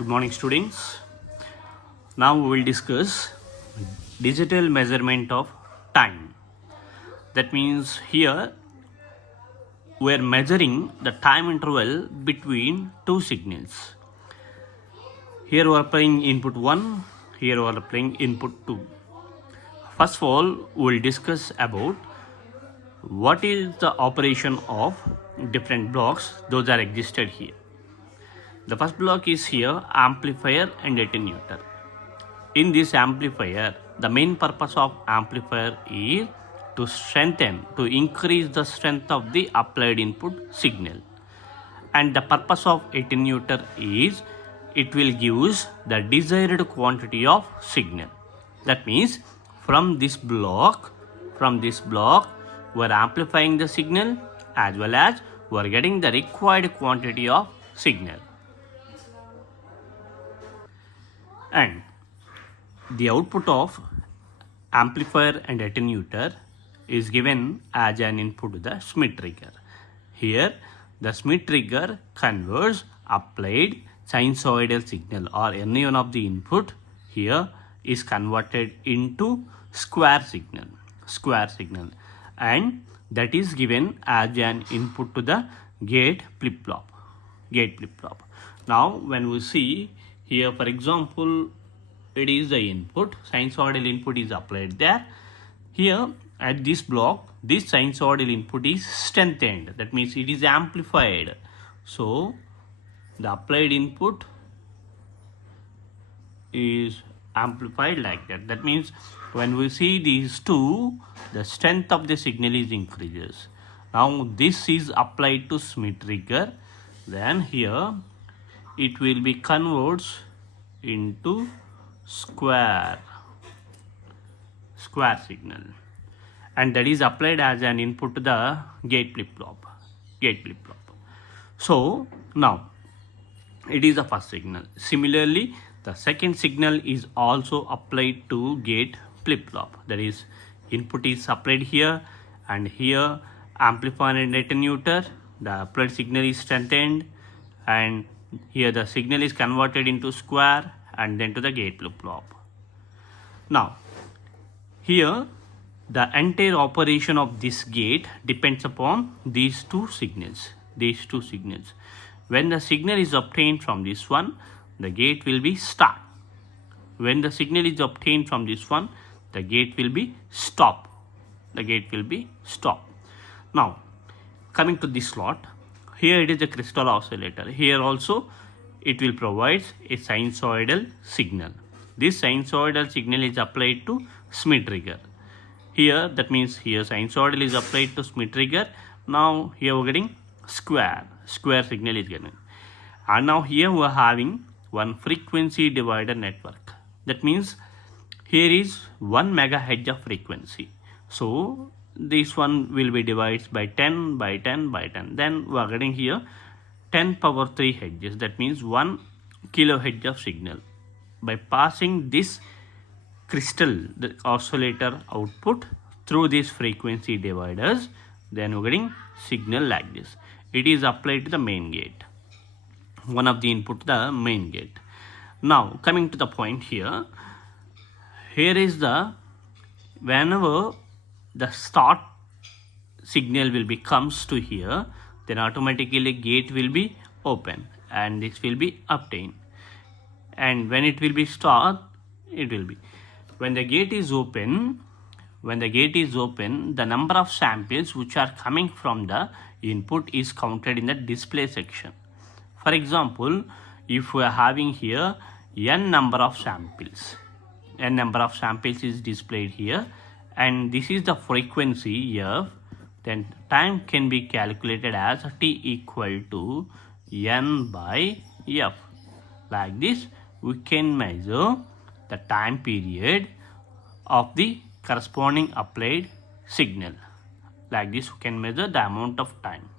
Good morning, students. Now we will discuss digital measurement of time. That means here we are measuring the time interval between two signals. Here we are playing input 1, here we are playing input 2. First of all, we will discuss about what is the operation of different blocks. Those are existed here. The first block is here amplifier and attenuator. In this amplifier, the main purpose of amplifier is to increase the strength of the applied input signal. And the purpose of attenuator is it will give the desired quantity of signal. That means from this block, we are amplifying the signal as well as we are getting the required quantity of signal. And the output of amplifier and attenuator is given as an input to the Smith trigger. Here, the Smith trigger converts applied sinusoidal signal or any one of the input here is converted into square signal, and that is given as an input to the gate flip-flop. Now, when we see here, for example, it is the input, sinusoidal input is applied there. Here at this block, this sinusoidal input is strengthened. That means it is amplified. So the applied input is amplified like that. That means when we see these two, the strength of the signal is increases. Now this is applied to Smith trigger. Then here it will be converts into square signal, and that is applied as an input to the gate flip-flop. So now it is the first signal. Similarly, the second signal is also applied to gate flip-flop. That is, input is applied here, and here amplifier and attenuator, the applied signal is strengthened, and here the signal is converted into square and then to the gate flip-flop. Now here the entire operation of this gate depends upon these two signals. When the signal is obtained from this one, the gate will be start. When the signal is obtained from this one, the gate will be stop. Now coming to this slot, here it is a crystal oscillator. Here also it will provide a sinusoidal signal. This sinusoidal signal is applied to Smith trigger. Here, that means here sinusoidal is applied to Smith trigger. Now here we are getting square signal is given. And now here we are having one frequency divider network. That means here is 1 megahertz of frequency. So this one will be divided by 10 by 10 by 10. Then we are getting here 10 power 3 hertz. That means 1 kilohertz of signal. By passing this crystal, the oscillator output through these frequency dividers, then we're getting signal like this. It is applied to the main gate, one of the input to the main gate. Now coming to the point here is the whenever the start signal will be comes to here, then automatically gate will be open and this will be obtained. And when it will be start, it will be when the gate is open, the number of samples which are coming from the input is counted in the display section. For example, if we are having here n number of samples is displayed here, and this is the frequency f, then time can be calculated as t equal to n by f. Like this, we can measure the time period of the corresponding applied signal. Like this, we can measure the amount of time.